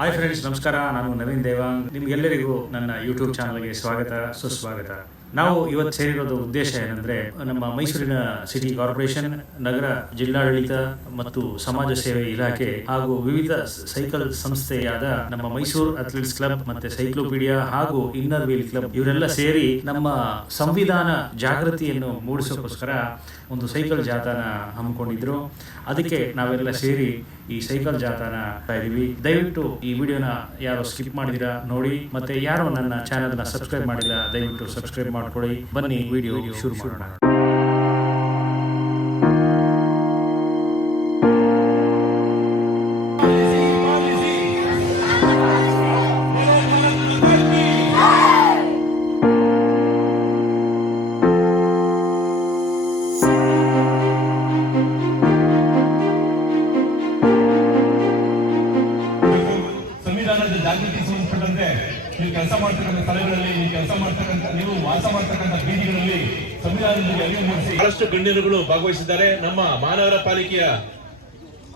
Hi friends, ನಮಸ್ಕಾರ. ನಾನು ನವೀನ್ ದೇವಾಂಗ್. ನಿಮ್ಗೆಲ್ಲರಿಗೂ ನನ್ನ ಯೂಟ್ಯೂಬ್ ಚಾನಲ್ಗೆ ಸ್ವಾಗತ, ಸುಸ್ವಾಗತ. ನಾವು ಇವತ್ತು ಸೇರಿರೋದು ಉದ್ದೇಶ ಏನಂದ್ರೆ, ನಮ್ಮ ಮೈಸೂರಿನ ಸಿಟಿ ಕಾರ್ಪೊರೇಷನ್, ನಗರ ಜಿಲ್ಲಾಡಳಿತ ಮತ್ತು ಸಮಾಜ ಸೇವೆ ಇಲಾಖೆ ಹಾಗೂ ವಿವಿಧ ಸೈಕಲ್ ಸಂಸ್ಥೆಯಾದ ನಮ್ಮ ಮೈಸೂರು ಅಥ್ಲೆಟಿಕ್ಸ್ ಕ್ಲಬ್ ಮತ್ತೆ ಸೈಕ್ಲೋಪೀಡಿಯಾ ಹಾಗೂ ಇನ್ನರ್ ವೀಲ್ ಕ್ಲಬ್ ಇವರೆಲ್ಲ ಸೇರಿ ನಮ್ಮ ಸಂವಿಧಾನ ಜಾಗೃತಿಯನ್ನು ಮೂಡಿಸೋಕ್ಕೋಸ್ಕರ ಒಂದು ಸೈಕಲ್ ಜಾಥಾನ ಹಮ್ಮಿಕೊಂಡಿದ್ರು. ಅದಕ್ಕೆ ನಾವೆಲ್ಲ ಸೇರಿ ಈ ಸೈಕಲ್ ಜಾಥಾನ ಇದೀವಿ. ದಯವಿಟ್ಟು ಈ ವಿಡಿಯೋನ ಯಾರು ಸ್ಕಿಪ್ ಮಾಡಿದಿರಾ ನೋಡಿ, ಮತ್ತೆ ಯಾರು ನನ್ನ ಚಾನೆಲ್ನ ಸಬ್ಸ್ಕ್ರೈಬ್ ಮಾಡಿಲ್ಲ ದಯವಿಟ್ಟು ಸಬ್ಸ್ಕ್ರೈಬ್ ಮಾಡ್ಕೊಳ್ಳಿ. ಬನ್ನಿ ವಿಡಿಯೋ ಶುರು ಮಾಡೋಣ. ಜಾಗೃತಿ ಸಂಬಂಧಪಟ್ಟಂತೆ ನೀವು ಕೆಲಸ ಮಾಡ್ತಕ್ಕಂಥ ಸ್ಥಳಗಳಲ್ಲಿ, ನೀವು ಕೆಲಸ ಮಾಡ್ತಕ್ಕಂಥ, ನೀವು ವಾಸ ಮಾಡ್ತಕ್ಕಂಥ ಬೀದಿಗಳಲ್ಲಿ ಸಂವಿಧಾನದ ಅರಿವು ಮೂಡಿಸಿ ಬಹಳಷ್ಟು ಗಣ್ಯರುಗಳು ಭಾಗವಹಿಸಿದ್ದಾರೆ. ನಮ್ಮ ಮಹಾನಗರ ಪಾಲಿಕೆಯ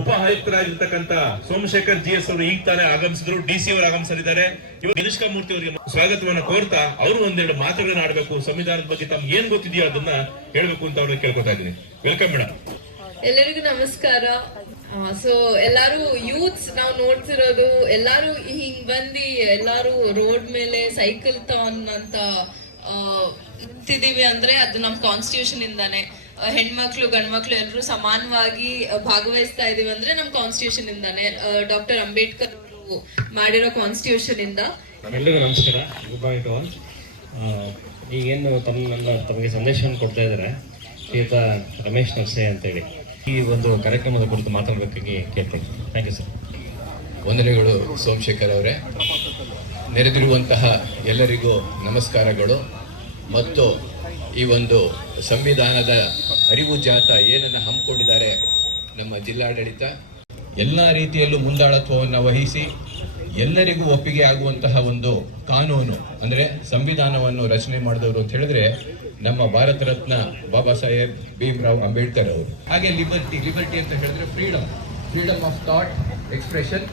ಉಪ ಆಯುಕ್ತರಾಗಿರ್ತಕ್ಕಂಥ ಸೋಮಶೇಖರ್ GS ಅವರು ಈಗ ತಾನೇ ಆಗಮಿಸಿದ್ರು. DC ಅವರು ಆಗಮಿಸಲಿದ್ದಾರೆ. ಇವರು ನಿಷ್ಕಾ ಮೂರ್ತಿ ಅವರಿಗೆ ಸ್ವಾಗತವನ್ನು ಕೋರ್ತಾ ಅವರು ಒಂದೆರಡು ಮಾತುಗಳನ್ನ ಆಡಬೇಕು, ಸಂವಿಧಾನದ ಬಗ್ಗೆ ತಮ್ಗೆ ಏನ್ ಗೊತ್ತಿದೆಯೋ ಅದನ್ನ ಹೇಳ್ಬೇಕು ಅಂತ ಅವ್ರಿಗೆ ಕೇಳ್ಕೊತಾ ಇದ್ದೀನಿ. Welcome madam. ಎಲ್ಲರಿಗೂ ನಮಸ್ಕಾರ. ಸೊ ಎಲ್ಲಾರು ಯೂತ್ಸ್ ನಾವು ನೋಡ್ತಿರೋದು, ಎಲ್ಲಾರು ಹಿಂಗ್ ಬಂದಿ ಎಲ್ಲಾರು ರೋಡ್ ಮೇಲೆ ಸೈಕಲ್ ತಗೊಂಡ್ ಅಂತ ನಿಂತಿದೀವಿ ಅಂದ್ರೆ ಅದು ನಮ್ ಕಾನ್ಸ್ಟಿಟ್ಯೂಷನ್ ಇಂದಾನೆ. ಹೆಣ್ಮಕ್ಳು ಗಂಡ್ಮಕ್ಳು ಎಲ್ಲರೂ ಸಮಾನವಾಗಿ ಭಾಗವಹಿಸ್ತಾ ಇದೀವಿ ಅಂದ್ರೆ ನಮ್ ಕಾನ್ಸ್ಟಿಟ್ಯೂಷನ್ ಇಂದಾನೆ, ಡಾಕ್ಟರ್ ಅಂಬೇಡ್ಕರ್ ಅವರು ಮಾಡಿರೋ ಕಾನ್ಸ್ಟಿಟ್ಯೂಷನ್ ಇಂದ. ಎಲ್ಲರಿಗೂ ನಮಸ್ಕಾರ. ಈಗೇನು ತಮಗೆ ಸಂದೇಶವನ್ನು ಕೊಡ್ತಾ ಇದ್ದಾರೆ ಶ್ರೀಯುತ ರಮೇಶ್ ನರ್ಸೆ ಅಂತೇಳಿ, ಈ ಒಂದು ಕಾರ್ಯಕ್ರಮದ ಕುರಿತು ಮಾತಾಡಬೇಕಾಗಿ ಕೇಳ್ತೀನಿ. Thank you sir. ವಂದನೆಗಳು ಸೋಮಶೇಖರ್ ಅವರೇ. ನೆರೆದಿರುವಂತಹ ಎಲ್ಲರಿಗೂ ನಮಸ್ಕಾರಗಳು. ಮತ್ತು ಈ ಒಂದು ಸಂವಿಧಾನದ ಅರಿವು ಜಾಥಾ ಏನನ್ನು ಹಮ್ಮಿಕೊಂಡಿದ್ದಾರೆ ನಮ್ಮ ಜಿಲ್ಲಾಡಳಿತ, ಎಲ್ಲ ರೀತಿಯಲ್ಲೂ ಮುಂದಾಳತ್ವವನ್ನು ವಹಿಸಿ ಎಲ್ಲರಿಗೂ ಒಪ್ಪಿಗೆ ಆಗುವಂತಹ ಒಂದು ಕಾನೂನು ಅಂದರೆ ಸಂವಿಧಾನವನ್ನು ರಚನೆ ಮಾಡಿದವರು ಅಂತ ಹೇಳಿದ್ರೆ ನಮ್ಮ ಭಾರತ ರತ್ನ ಬಾಬಾ ಸಾಹೇಬ್ ಭೀಮ್ರಾವ್ ಅಂಬೇಡ್ಕರ್ ಅವರು. ಹಾಗೆ ಲಿಬರ್ಟಿ ಅಂತ ಹೇಳಿದ್ರೆ freedom of thought, expression,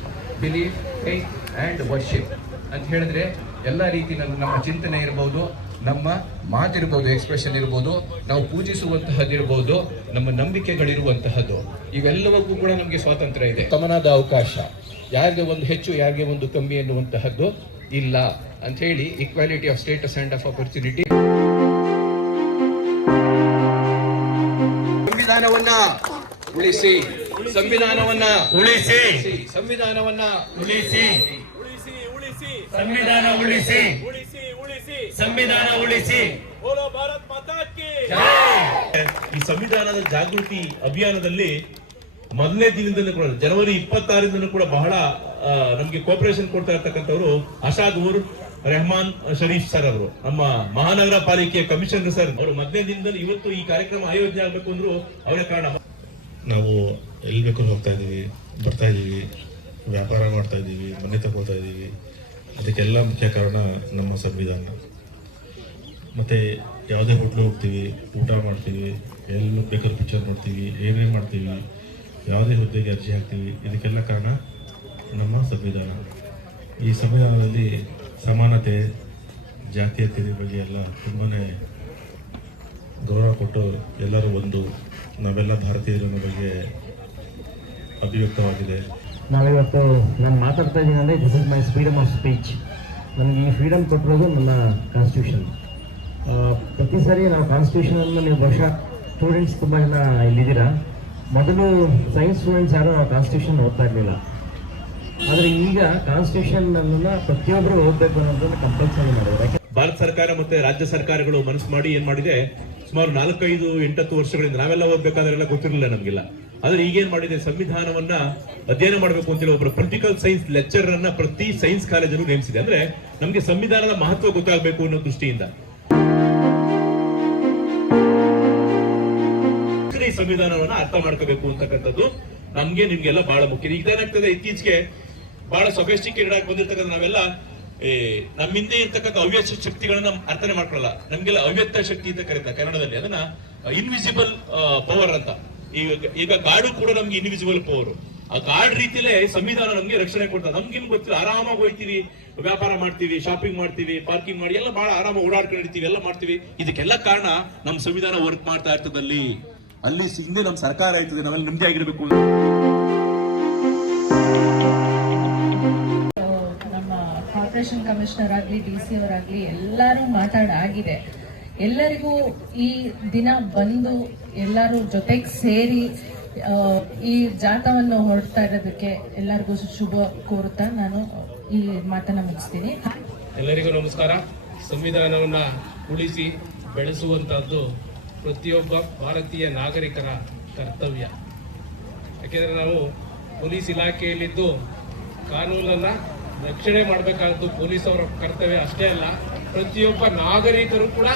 belief, faith and worship ಅಂತ ಹೇಳಿದ್ರೆ ಎಲ್ಲ ರೀತಿಯಲ್ಲಿ ನಮ್ಮ ಚಿಂತನೆ ಇರ್ಬೋದು, ನಮ್ಮ ಮಾತಿರ್ಬೋದು, ಎಕ್ಸ್ಪ್ರೆಷನ್ ಇರ್ಬೋದು, ನಾವು ಪೂಜಿಸುವಂತಹದ್ದಿರ್ಬೋದು, ನಮ್ಮ ನಂಬಿಕೆಗಳಿರುವಂತಹದ್ದು, ಇವೆಲ್ಲವಕ್ಕೂ ಕೂಡ ನಮಗೆ ಸ್ವಾತಂತ್ರ್ಯ ಇದೆ. ಸಮನಾದ ಅವಕಾಶ, ಯಾರಿಗೆ ಒಂದು ಹೆಚ್ಚು ಯಾರಿಗೆ ಒಂದು ಕಮ್ಮಿ ಎನ್ನುವಂತಹದ್ದು ಇಲ್ಲ ಅಂತ ಹೇಳಿ equality of status and of opportunity. ಸಂವಿಧಾನವನ್ನ ಉಳಿಸಿ, ಸಂವಿಧಾನವನ್ನ ಉಳಿಸಿ, ಸಂವಿಧಾನವನ್ನ ಉಳಿಸಿ, ಸಂವಿಧಾನ ಉಳಿಸಿ, ಸಂವಿಧಾನ ಉಳಿಸಿ. ಈ ಸಂವಿಧಾನದ ಜಾಗೃತಿ ಅಭಿಯಾನದಲ್ಲಿ ಮೊದಲನೇ ದಿನದಿಂದ ಕೂಡ ಜನವರಿ 26ರಿಂದ ಕೂಡ ಬಹಳ ನಮ್ಗೆ ಕೋಪರೇಷನ್ ಕೊಡ್ತಾ ಇರ್ತಕ್ಕಂಥವ್ರು ಅಶಾದ್ ಊರ್ ರೆಹಮಾನ್ ಶರೀಫ್ ಸರ್ ಅವರು, ನಮ್ಮ ಮಹಾನಗರ ಪಾಲಿಕೆಯ ಕಮಿಷನರ್ ಸರ್ ಅವರು. ಮೊದಲನೇ ದಿನದಲ್ಲಿ ಇವತ್ತು ಈ ಕಾರ್ಯಕ್ರಮ ಆಯೋಜನೆ ಆಗ್ಬೇಕು ಅಂದ್ರು ಅವರೇ ಕಾರಣ. ನಾವು ಎಲ್ಲಿ ಬೇಕಾದ್ರೂ ಹೋಗ್ತಾ ಇದೀವಿ, ಬರ್ತಾ ಇದೀವಿ, ವ್ಯಾಪಾರ ಮಾಡ್ತಾ ಇದೀವಿ, ಮನೆ ತಗೊಳ್ತಾ ಇದೀವಿ. ಅದಕ್ಕೆಲ್ಲ ಮುಖ್ಯ ಕಾರಣ ನಮ್ಮ ಸಂವಿಧಾನ. ಮತ್ತು ಯಾವುದೇ ಹೋಟ್ಲು ಹೋಗ್ತೀವಿ, ಊಟ ಮಾಡ್ತೀವಿ, ಎಲ್ಲಿ ಬೇಕಾದ್ರೂ ಪಿಕ್ಚರ್ ನೋಡ್ತೀವಿ, ಏನೇನು ಮಾಡ್ತೀವಿ, ಯಾವುದೇ ಹುದ್ದೆಗೆ ಅರ್ಜಿ ಹಾಕ್ತೀವಿ, ಇದಕ್ಕೆಲ್ಲ ಕಾರಣ ನಮ್ಮ ಸಂವಿಧಾನ. ಈ ಸಂವಿಧಾನದಲ್ಲಿ ಸಮಾನತೆ, ಜಾತೀಯತೆ ಬಗ್ಗೆ ಎಲ್ಲ ತುಂಬಾ ಗೌರವ ಕೊಟ್ಟು ಎಲ್ಲರೂ ಒಂದು, ನಾವೆಲ್ಲ ಭಾರತೀಯರ ಬಗ್ಗೆ ಅಭಿವ್ಯಕ್ತವಾಗಿದೆ. ನಾವಿವತ್ತು ನಾನು ಮಾತಾಡ್ತಾ ಇದ್ದೀನಿ ಅಂದರೆ this is my freedom of speech. ನನಗೆ ಈ ಫ್ರೀಡಮ್ ಕೊಟ್ಟಿರೋದು ನನ್ನ ಕಾನ್ಸ್ಟಿಟ್ಯೂಷನ್. ಪ್ರತಿ ಸಾರಿ ನಾವು ಕಾನ್ಸ್ಟಿಟ್ಯೂಷನನ್ನು ನೀವು ವರ್ಷ ಸ್ಟೂಡೆಂಟ್ಸ್ ತುಂಬ ಜನ ಇಲ್ಲಿದ್ದೀರಾ. ಮೊದಲು ಸೈನ್ಸ್ ಸ್ಟೂಡೆಂಟ್ಸ್ ಯಾರು ಕಾನ್ಸ್ಟಿಟ್ಯೂಷನ್ ಓದ್ತಾ ಇರಲಿಲ್ಲ, ಆದರೆ ಈಗ ಕಾನ್ಸ್ಟಿಟ್ಯೂಷನ್ ಅನ್ನ ಪ್ರತಿಯೊಬ್ಬರು ಓದಬೇಕು ಅನ್ನೋದನ್ನ ಕಂಪಲ್ಸರಿ ಮಾಡಿದ್ದಾರೆ. ಭಾರತ ಸರ್ಕಾರ ಮತ್ತೆ ರಾಜ್ಯ ಸರ್ಕಾರಗಳು ಮನಸ್ಸು ಮಾಡಿ ಏನ್ ಮಾಡಿದೆ, ಸುಮಾರು 4-5-8 ವರ್ಷಗಳಿಂದ ನಾವೆಲ್ಲ ಓದ್ಬೇಕಾದ್ರೆಲ್ಲ ಗೊತ್ತಿರಲಿಲ್ಲ ನಮ್ಗೆಲ್ಲ. ಆದ್ರೆ ಈಗೇನ್ ಮಾಡಿದೆ, ಸಂವಿಧಾನವನ್ನ ಅಧ್ಯಯನ ಮಾಡಬೇಕು ಅಂತೇಳಿ ಒಬ್ಬರು ಪೊಲಿಟಿಕಲ್ ಸೈನ್ಸ್ ಲೆಕ್ಚರರ್ ಅನ್ನ ಪ್ರತಿ ಸೈನ್ಸ್ ಕಾಲೇಜಲ್ಲೂ ನೇಮಿಸಿದೆ. ಅಂದ್ರೆ ನಮ್ಗೆ ಸಂವಿಧಾನದ ಮಹತ್ವ ಗೊತ್ತಾಗಬೇಕು ಅನ್ನೋ ದೃಷ್ಟಿಯಿಂದ ಈ ಸಂವಿಧಾನವನ್ನ ಅರ್ಥ ಮಾಡ್ಕೋಬೇಕು ಅಂತಕ್ಕಂಥದ್ದು ನಮ್ಗೆ ನಿಮ್ಗೆಲ್ಲ ಬಹಳ ಮುಖ್ಯ. ಈಗ ಏನಾಗ್ತದೆ, ಇತ್ತೀಚೆಗೆ ಬಹಳ ಸೊಫಿಸ್ಟಿಕೇಟೆಡ್ ಆಗಿ ಬಂದಿರ್ತಕ್ಕಂಥ ನಾವೆಲ್ಲ ನಮ್ಮಿಂದೆ ಇರ್ತಕ್ಕಂಥ ಅವ್ಯಕ್ತ ಶಕ್ತಿಗಳನ್ನ ಅರ್ಥನೆ ಮಾಡ್ಕೊಳ್ಳಲ್ಲ. ನಮ್ಗೆಲ್ಲ ಅವ್ಯಕ್ತ ಶಕ್ತಿ ಅಂತ ಕರೀತಾರೆ ಕನ್ನಡದಲ್ಲಿ, ಅದನ್ನ ಇನ್ವಿಸಿಬಲ್ ಪವರ್ ಅಂತ. ಈಗ ಗಾಡು ಕೂಡ ನಮ್ಗೆ ಇನ್ವಿಸಿಬಲ್ ಪವರ್. ಆ ಗಾರ್ಡ್ ರೀತಿಯಲ್ಲೇ ಸಂವಿಧಾನ ನಮ್ಗೆ ರಕ್ಷಣೆ ಕೊಡ್ತದೆ. ನಮ್ಗೇನು ಗೊತ್ತಿಲ್ಲ, ಆರಾಮಾಗಿ ಹೋಗ್ತೀವಿ, ವ್ಯಾಪಾರ ಮಾಡ್ತೀವಿ, ಶಾಪಿಂಗ್ ಮಾಡ್ತೀವಿ, ಪಾರ್ಕಿಂಗ್ ಮಾಡಿ ಎಲ್ಲ ಬಹಳ ಆರಾಮಾಗಿ ಓಡಾಡ್ಕೊಂಡಿರ್ತೀವಿ, ಎಲ್ಲ ಮಾಡ್ತೀವಿ. ಇದಕ್ಕೆಲ್ಲ ಕಾರಣ ನಮ್ಮ ಸಂವಿಧಾನ ವರ್ಕ್ ಮಾಡ್ತಾ ಇರ್ತದಲ್ಲಿ. ಅಲ್ಲಿ ಹಿಂದೆ ನಮ್ಮ ಸರ್ಕಾರ ಇರ್ತದೆ, ನಾವೆಲ್ಲ ನೆಮ್ಮದಿ ಆಗಿರ್ಬೇಕು. ನಮ್ಮ ಕಾರ್ಪೊರೇಷನ್ ಕಮಿಷನರ್ ಆಗಲಿ, DC ಅವರಾಗಲಿ ಎಲ್ಲರೂ ಮಾತಾಡಾಗಿದೆ. ಎಲ್ಲರಿಗೂ ಈ ದಿನ ಬಂದು ಎಲ್ಲರೂ ಜೊತೆಗೆ ಸೇರಿ ಈ ಜಾಥಾವನ್ನು ಹೊರಡ್ತಾ ಇರೋದಕ್ಕೆ ಎಲ್ಲರಿಗೂ ಶುಭ ಕೋರುತ್ತಾ ನಾನು ಈ ಮಾತನ್ನ ಮುಗಿಸ್ತೀನಿ. ಎಲ್ಲರಿಗೂ ನಮಸ್ಕಾರ. ಸಂವಿಧಾನವನ್ನು ಉಳಿಸಿ ಬೆಳೆಸುವಂತಹದ್ದು ಪ್ರತಿಯೊಬ್ಬ ಭಾರತೀಯ ನಾಗರಿಕರ ಕರ್ತವ್ಯ. ಯಾಕೆಂದರೆ ನಾವು ಪೊಲೀಸ್ ಇಲಾಖೆಯಲ್ಲಿದ್ದು ಕಾನೂನನ್ನು ರಕ್ಷಣೆ ಮಾಡಬೇಕಾದ್ದು ಪೊಲೀಸ್ ಅವರ ಕರ್ತವ್ಯ ಅಷ್ಟೇ ಅಲ್ಲ, ಪ್ರತಿಯೊಬ್ಬ ನಾಗರಿಕರು ಕೂಡ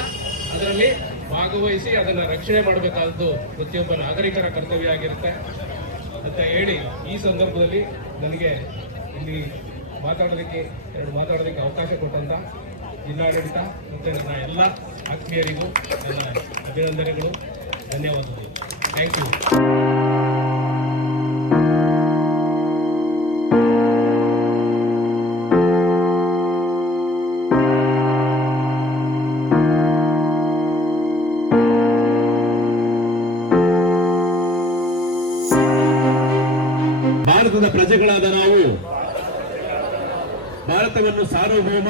ಅದರಲ್ಲಿ ಭಾಗವಹಿಸಿ ಅದನ್ನು ರಕ್ಷಣೆ ಮಾಡಬೇಕಾದ್ದು ಪ್ರತಿಯೊಬ್ಬ ನಾಗರಿಕರ ಕರ್ತವ್ಯ ಆಗಿರುತ್ತೆ ಅಂತ ಹೇಳಿ, ಈ ಸಂದರ್ಭದಲ್ಲಿ ನನಗೆ ಇಲ್ಲಿ ಮಾತಾಡೋದಕ್ಕೆ ಅವಕಾಶ ಕೊಟ್ಟಂತ ಜಿಲ್ಲಾಡಳಿತ ಮತ್ತು ನನ್ನ ಎಲ್ಲ ಆತ್ಮೀಯರಿಗೂ ನನ್ನ ಅಭಿನಂದನೆಗಳು, ಧನ್ಯವಾದಗಳು. Thank you. ಭಾರತದ ಪ್ರಜೆಗಳಾದ ನಾವು ಭಾರತವನ್ನು ಸಾರ್ವಭೌಮ,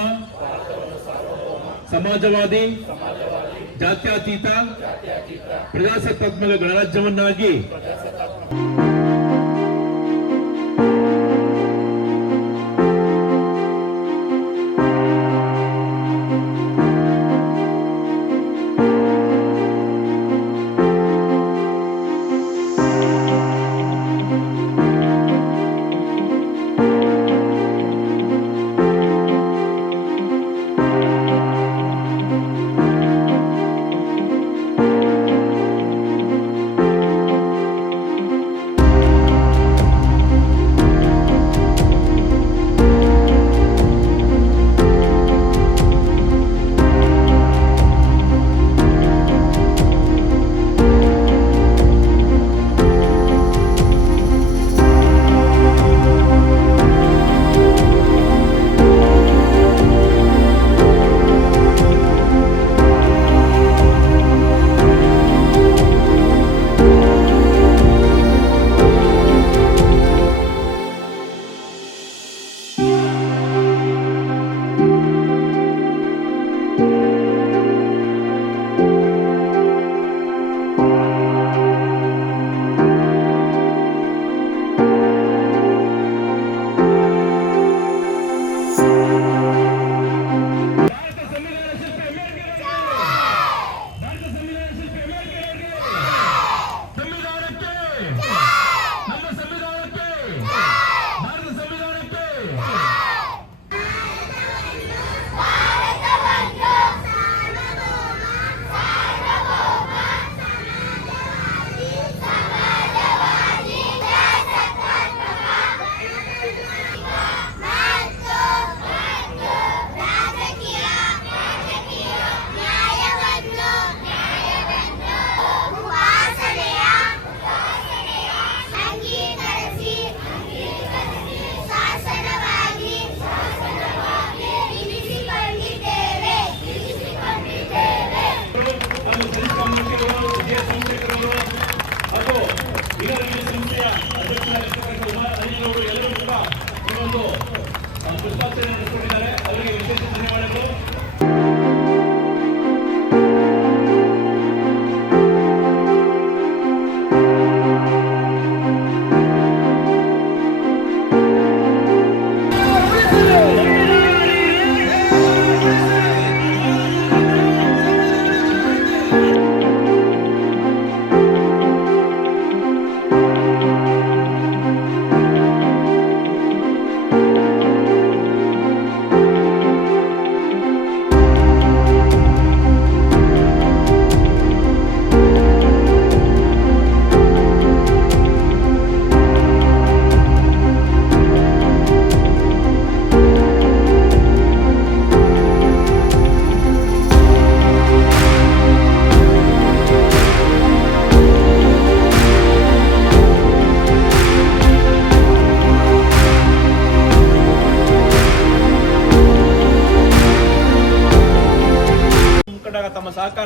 ಸಮಾಜವಾದಿ, ಜಾತ್ಯತೀತ, ಪ್ರಜಾಸತ್ತಾತ್ಮಕ ಗಣರಾಜ್ಯವನ್ನಾಗಿ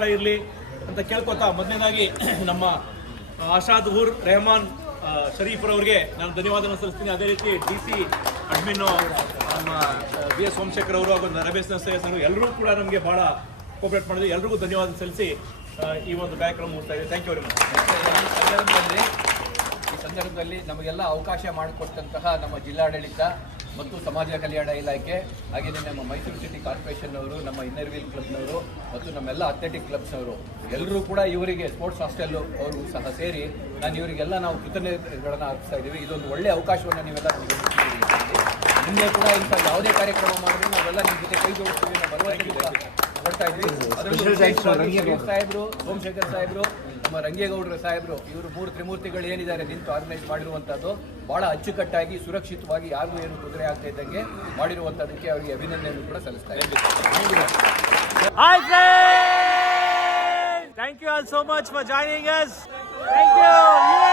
ಸಹಕಾರ ಇರಲಿ ಅಂತ ಕೇಳ್ಕೊತಾ ಮೊದಲನೇದಾಗಿ ನಮ್ಮ ಆಶಾದ್ ಊರ್ ರೆಹಮಾನ್ ಶರೀಫ್ರವ್ರಿಗೆ ನಾನು ಧನ್ಯವಾದವನ್ನು ಸಲ್ಲಿಸ್ತೀನಿ. ಅದೇ ರೀತಿ DC ಅಡ್ಮಿನ್ನು ನಮ್ಮ BS ಸೋಮಶೇಖರ್ ಅವರು ಹಾಗೂ ರಮೇಶ್ ಸಂಸ್ಥೆ ಎಲ್ಲರೂ ಕೂಡ ನಮಗೆ ಭಾಳ ಕೋಆಪರೇಟ್ ಮಾಡಿದ್ರು. ಎಲ್ರಿಗೂ ಧನ್ಯವಾದ ಸಲ್ಲಿಸಿ ಈ ಒಂದು ಕಾರ್ಯಕ್ರಮ ಮುಗಿಸ್ತಾ ಇದೆ. Thank you very much. ಈ ಸಂದರ್ಭದಲ್ಲಿ ನಮಗೆಲ್ಲ ಅವಕಾಶ ಮಾಡಿಕೊಟ್ಟಂತಹ ನಮ್ಮ ಜಿಲ್ಲಾಡಳಿತ ಮತ್ತು ಸಮಾಜ ಕಲ್ಯಾಣ ಇಲಾಖೆ ಹಾಗೆಯೇ ನಮ್ಮ ಮೈಸೂರು ಸಿಟಿ ಕಾರ್ಪೊರೇಷನ್ ಅವರು, ನಮ್ಮ ಇನ್ನರ್ ವೀಲ್ ಕ್ಲಬ್ನವರು ಮತ್ತು ನಮ್ಮೆಲ್ಲ ಅಥ್ಲೆಟಿಕ್ ಕ್ಲಬ್ಸ್ನವರು ಎಲ್ಲರೂ ಕೂಡ ಇವರಿಗೆ ಸ್ಪೋರ್ಟ್ಸ್ ಹಾಸ್ಟೆಲ್ ಅವರು ಸಹ ಸೇರಿ ಇವರಿಗೆಲ್ಲ ನಾವು ಕೃತಜ್ಞತೆಗಳನ್ನು ಅರ್ಪಿಸ್ತಾ ಇದ್ದೀವಿ. ಇದೊಂದು ಒಳ್ಳೆಯ ಅವಕಾಶವನ್ನು ನೀವೆಲ್ಲ ಮುಂದೆ ಕೂಡ ಇಂಥ ಯಾವುದೇ ಕಾರ್ಯಕ್ರಮ ಮಾಡಿದ್ರು ನಾವೆಲ್ಲ ನಿಮ್ಮ ಜೊತೆ ಕೈ ಜೋಡಿಸ್ತೀವಿ ಅನ್ನೋ ಭರವಸೆ ಕೊಡ್ತಾ ಇದ್ವಿ. ಅದರಲ್ಲೂ ಸಾಹೇಬರು, ಸೋಮಶೇಖರ್ ಸಾಹೇಬರು, ನಮ್ಮ ರಂಗೇಗೌಡರ ಸಾಹೇಬರು, ಇವರು 3 ತ್ರಿಮೂರ್ತಿಗಳು ಏನಿದ್ದಾರೆ ನಿಂತು ಆರ್ಗನೈಸ್ ಮಾಡಿರುವಂಥದ್ದು ಭಾಳ ಅಚ್ಚುಕಟ್ಟಾಗಿ ಸುರಕ್ಷಿತವಾಗಿ ಯಾರಿಗೂ ಏನು ತೊಂದರೆ ಆಗ್ತಾ ಇದ್ದಂಗೆ ಮಾಡಿರುವಂಥದ್ದಕ್ಕೆ ಅವರಿಗೆ ಅಭಿನಂದನೆಯನ್ನು ಕೂಡ ಸಲ್ಲಿಸ್ತಾ ಇದ್ದೀವಿ. Hi friends! Thank you all so much for joining us. Thank you.